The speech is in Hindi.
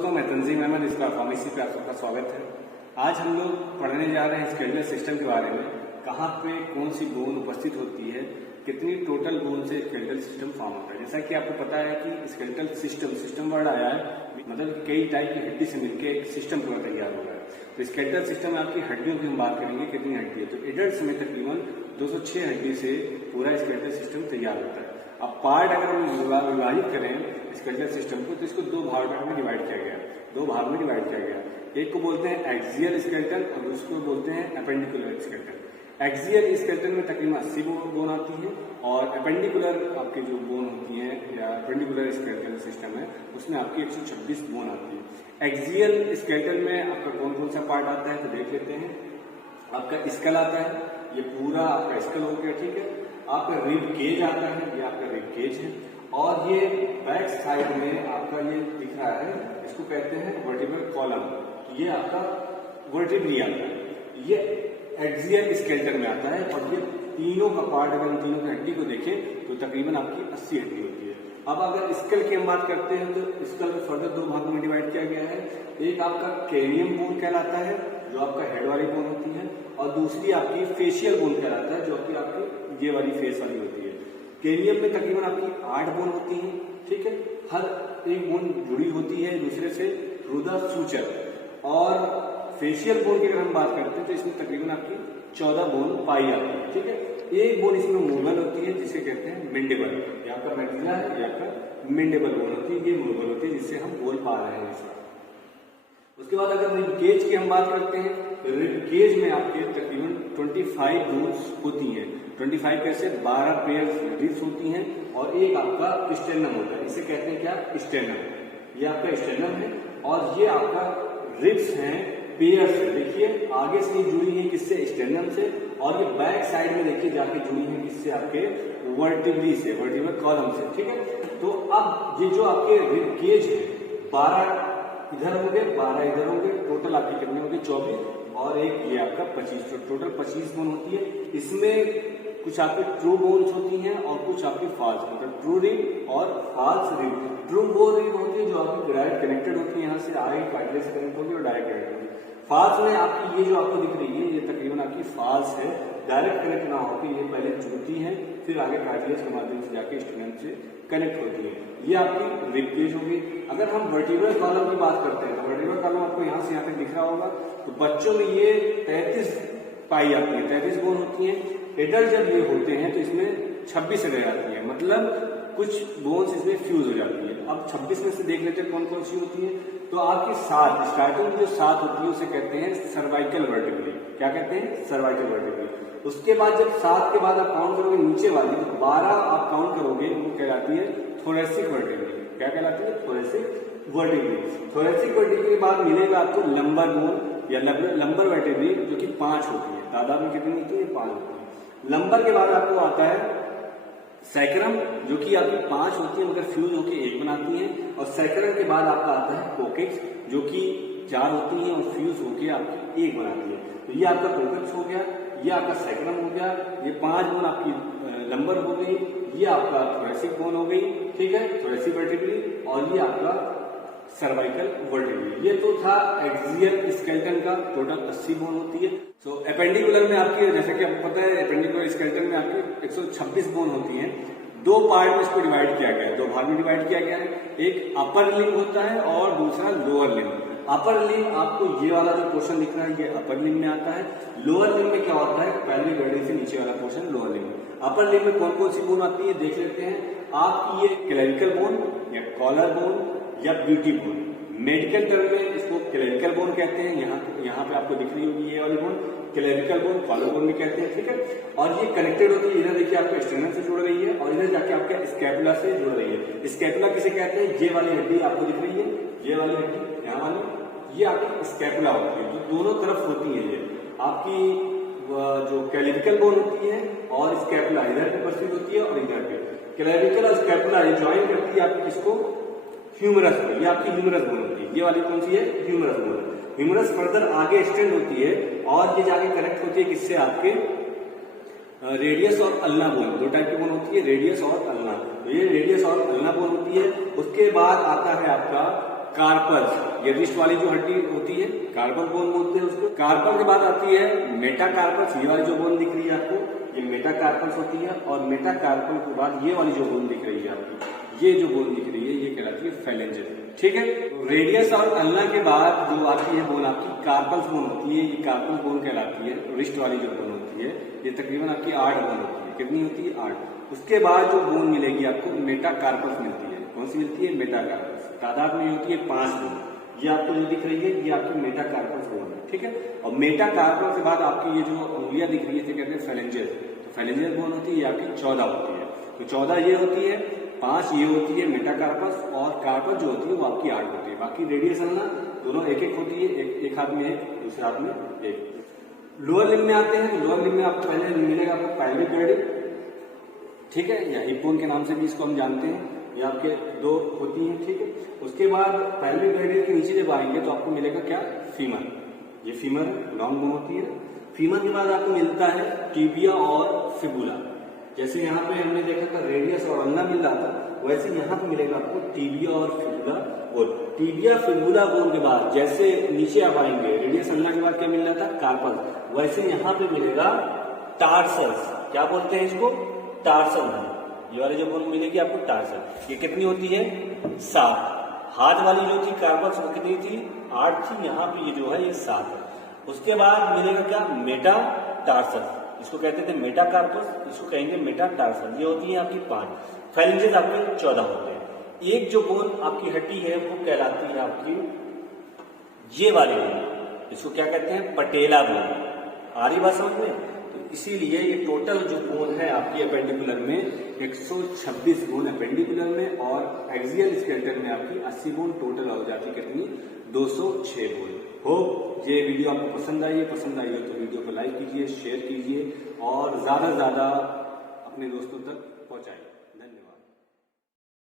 दोस्तों, मैं तंजीम अहमद इसका फार्मेसी पे आप सबका स्वागत है। आज हम लोग पढ़ने जा रहे हैं स्केलेटल सिस्टम के बारे में। कहाँ पे कौन सी बोन उपस्थित होती है, कितनी टोटल बोन से स्केलेटल सिस्टम फॉर्म होता है। जैसा कि आपको पता है कि स्केलेटल सिस्टम वर्ड आया है, मतलब कई टाइप की हड्डी से मिलकर एक सिस्टम पूरा तैयार हो रहा है। तो स्केलेटल सिस्टम में आपकी हड्डियों की हम बात करेंगे, कितनी हड्डी है। तो एडल्ट में तकरीबन 206 हड्डी से पूरा स्केलेटल सिस्टम तैयार होता है। अब पार्ट अगर हम विभाजित करें स्केलेटल सिस्टम को, तो इसको दो भाग में डिवाइड किया गया। एक को बोलते हैं एक्सियल स्केलेटन और दूसरे को बोलते हैं एपेंडिकुलर स्केलेटन। एक्सियल स्केलेटन में तकरीबन 80 बोन आती है और एपेंडिकुलर आपकी जो बोन होती है या एपेंडिकुलर स्केलेटल सिस्टम है उसमें आपकी 126 बोन आती है। एक्सियल स्केलेटन में आपका कौन कौन सा पार्ट आता है तो देख लेते हैं। आपका स्कल आता है, ये पूरा आपका स्कल हो गया, ठीक है। आपका रिब केज आता है, ये आपका रिब केज है। और ये बैक साइड में आपका ये दिख रहा है, इसको कहते हैं वर्टिब्रल कॉलम। ये आपका वर्टिब्री आता है, ये एक्सियल स्केलेटन में आता है। और ये तीनों का पार्ट अगर इन तीनों की हड्डी को देखें तो तकरीबन आपकी 80 हड्डी होती है। अब अगर स्कल की हम बात करते हैं तो स्कल को फर्दर दो भागों में डिवाइड किया गया है। एक आपका क्रेनियम बोन कहलाता है जो आपका हेड वाली बोन होती है, और दूसरी आपकी फेशियल बोन कहलाता है जो आपकी ये वाली फेस वाली होती है। क्रेनियम में तकरीबन आपकी 8 बोन होती है, ठीक है। हर एक बोन जुड़ी होती है दूसरे से थ्रू द सूचर। और फेशियल बोन की अगर हम बात करते हैं तो इसमें तकरीबन आपकी 14 बोन पाई जाती है, ठीक है। एक बोन इसमें मूवेबल होती है जिसे कहते हैं मेंडिबल। ये आपका मैक्सिला है, ये आपका मेंडिबल बोन होती है, ये मूवेबल होती है जिससे हम बोल पा रहे हैं इसका। उसके बाद अगर रिब केज की हम बात करते हैं तो रिब केज में आपके तकरीबन 25 बोन्स होती हैं। 25 कैसे, 12 पेयर रिब्स होती हैं और एक आपका स्टेर्नम होता है, इसे कहते हैं क्या, स्टेर्नम। ये आपका स्टेर्नम है और ये आपका रिब्स हैं पेयर से। देखिए आगे से जुड़ी है किससे, स्टेर्नम से, और ये बैक साइड में देखिए जाके जुड़ी है किससे, आपके वर्टिब्री से, वर्टिब्रल कॉलम से, ठीक है। तो अब ये जो आपके रिब केज है 12 इधर होंगे, 12 इधर होंगे, टोटल आपके कितने होंगे, 24, और एक ये आपका 25, तो टोटल 25 बोन होती है। इसमें कुछ आपकी ट्रू बोन्स होती हैं और कुछ आपकी फॉल्स, मतलब ट्रू रिब और फॉल्स रिब। ट्रू वो रिब होती है जो आपकी डायरेक्ट कनेक्टेड होती है, यहाँ से आगे कार्टिलेज से कनेक्ट होगी और डायरेक्ट कनेक्ट होगी। फॉल्स में आपकी ये जो आपको दिख रही है ये तकरीबन आपकी फॉल्स है, डायरेक्ट कनेक्ट ना होकर ये पहले जुड़ती है फिर आगे कार्टिलेज के माध्यम से जाके स्टेर्नम से कनेक्ट होती है। ये आपकी रिब केज होगी। अगर हम वर्टिब्रल कॉलम की बात करते हैं तो वर्टिब्रल कॉलम आपको यहाँ से यहाँ तक दिख रहा होगा। तो बच्चों में ये 33 पाई जाती है, 33 बोन होती है। एडल्ट जब ये होते हैं तो इसमें 26 रह जाती है, मतलब कुछ बोन्स इसमें फ्यूज हो जाती है। अब 26 में से देख लेते हैं कौन कौन सी होती है। तो आपकी 7 स्टार्टिंग में जो 7 होती है उसे कहते हैं सर्वाइकल वर्टिब्री। क्या कहते हैं, सर्वाइकल वर्टिब्री। उसके बाद जब 7 के बाद आप काउंट करोगे नीचे वाली, 12 आप काउंट करोगे, वो कहलाती है थोरेसिक वर्टिब्री। क्या कहलाती है, थोरेसिक वर्टिब्री। थोरेसिक वर्टिब्री के बाद मिलेगा आपको लंबर बोन या लंबर वर्टिब्री जो कि 5 होती है। तादाद में कितनी होती है, 5 होती है। लंबर के बाद आपको आता है सैक्रम जो कि आपकी 5 होती है मगर फ्यूज होकर 1 बनाती है। और सैक्रम के बाद आपका आता है कोकेक्स जो कि 4 होती है और फ्यूज होकर आपकी 1 बनाती है। तो ये आपका कोकेक्स हो गया, ये आपका सैक्रम हो गया, ये 5 बोन आपकी लंबर हो गई, ये आपका थोरेसिक बोन हो गई, ठीक है, थोरेसिक वर्टिब्री, और ये आपका सर्वाइकल वर्टिब्री। ये तो था एक्सियल स्केलेटन का, टोटल 80 बोन होती है। सो एपेंडिकुलर में आपकी, जैसे कि आपको पता है, एपेंडिकुलर स्केलेटन में आपकी 126 बोन होती हैं। 2 पार्ट में इसको डिवाइड किया गया है, 2 भाग में डिवाइड किया गया है। एक अपर लिम्ब होता है और दूसरा लोअर लिम्ब। अपर लिम्ब आपको ये वाला जो पोर्शन दिख रहा है ये अपर लिम्ब में आता है। लोअर लिम्ब में क्या होता है, पैल्विक गर्दन से नीचे वाला portion lower limb. Upper limb में कौन कौन सी बोन आती है देख लेते हैं। आपकी ये क्लेविकल बोन या कॉलर बोन या ब्यूटी बोन, मेडिकल टर्म में इसको क्लेविकल बोन कहते हैं। यहाँ पे आपको दिख रही होगी ये वाली bone, clavicle bone, collar bone भी कहते हैं, ठीक है। और ये कनेक्टेड होती है, इधर देखिए आपका स्टेर्नम से जुड़ रही है और इधर जाके आपका स्कैपुला से जुड़ रही है। स्कैपुला किसे कहते हैं, ये वाली हड्डी आपको दिख रही है, ये वाली हड्डी यहाँ वाली, ये आपकी स्कैपुला होती है जो दोनों तरफ होती है। ये आपकी जो क्लेविकल बोन होती है और स्कैपुला इधर पे उपस्थित होती है और इधर पे। क्लेविकल और स्कैपुला ये ज्वाइन करती है आपकी किसको, ह्यूमरस को। ये आपकी ह्यूमरस बोन होती है, ये वाली कौन सी है, ह्यूमरस बोन। ह्यूमरस फर्दर आगे एक्सटेंड होती है और ये जाके कनेक्ट होती है किससे, आपके रेडियस और अल्ना बोन। 2 टाइप की बोन होती है, रेडियस और अल्ना। तो ये रेडियस और अल्ना बोन होती है। उसके बाद आता है आपका कार्पल्स, ये रिस्ट वाली जो हड्डी होती है कार्पल बोन बोलते हैं उसको। कार्पल के बाद आती है मेटाकार्पल्स, ये वाली जो बोन दिख रही है आपको ये मेटाकार्पल्स होती है। और मेटाकार्पल के बाद ये वाली जो बोन दिख रही है आपको, ये जो बोन दिख रही है ये कहलाती है फेलेंजेस। ठीक है, रेडियस और अल्ना के बाद जो आती है बोन आपकी कार्पल्स बोन होती है, ये कार्पल बोन कहलाती है। रिस्ट वाली जो बोन होती है ये तकरीबन आपकी 8 बोन होती है। कितनी होती है? 8। उसके बाद जो बोन मिलेगी आपको मेटाकार्पल्स मिलती है। कौन सी मिलती है? मेटाकार्पल्स। तादाद में होती है 5 बोन। ये आपको जो दिख रही है ये आपकी मेटाकार्पल्स बोन है। ठीक है, और मेटाकार्पल के बाद आपकी ये जो उंगलियां दिख रही है इसे कहते हैं फेलेंजेस। तो फेलेंजेस बोन होती है ये आपकी 14 होती है। तो 14 ये होती है, 5 ये होती है मेटाकार्पस, और कार्पल जो होती है वो आपकी 8 होती है। बाकी रेडियस अल्ना दोनों एक एक होती है, एक हाथ में एक, दूसरे हाथ में एक। लोअर लिम्ब में आते हैं। लोअर लिम्ब में आपको पहले मिलेगा आपको पाइलविक गिर्डिंग, ठीक है, या हिप बोन के नाम से भी इसको हम जानते हैं। ये आपके 2 होती हैं। ठीक है, उसके बाद पाइलविक गिर्डिंग के नीचे जब आएंगे तो आपको मिलेगा क्या? फीमर। ये फीमर लॉन्ग बोन होती है। फीमर के बाद आपको मिलता है टिबिया और फिबुला। जैसे यहाँ पे हमने देखा था रेडियस और अल्ना मिल रहा था, वैसे यहाँ पे मिलेगा आपको टिबिया और fibula bone. Tibia fibula bone के बाद जैसे नीचे आप आएंगे, रेडियस अल्ना के बाद क्या मिल रहा था? कार्पल। वैसे यहाँ पे मिलेगा टार्सल्स। क्या बोलते हैं इसको? टार्सल। ये वाली जो बोन मिलेगी आपको टार्सल। ये कितनी होती है? 7। हाथ वाली जो थी कार्पल्स वो कितनी थी? 8 थी। यहाँ पे ये जो है ये 7 है। उसके बाद मिलेगा क्या? Meta tarsal. इसको कहते थे मेटाकार्पस, इसको कहेंगे मेटाटार्सल। ये होती है आपकी 5। फेलेंजेस आपके 14 होते हैं। एक जो बोन आपकी हड्डी है वो कहलाती है आपकी ये वाली बोन, इसको क्या कहते हैं? पटेला बोन। आ रही बात समझ में? तो इसीलिए ये टोटल जो बोन है आपकी अपेंडिकुलर में 126 बोन अपेंडिकुलर में, और एक्सियल स्केलेटन में आपकी 80 बोन टोटल हो जाती है। कितनी? 206 बोन। होप ये वीडियो आपको पसंद आई है। पसंद आई हो तो वीडियो को लाइक कीजिए, शेयर कीजिए और ज्यादा से ज्यादा अपने दोस्तों तक पहुंचाइए। धन्यवाद।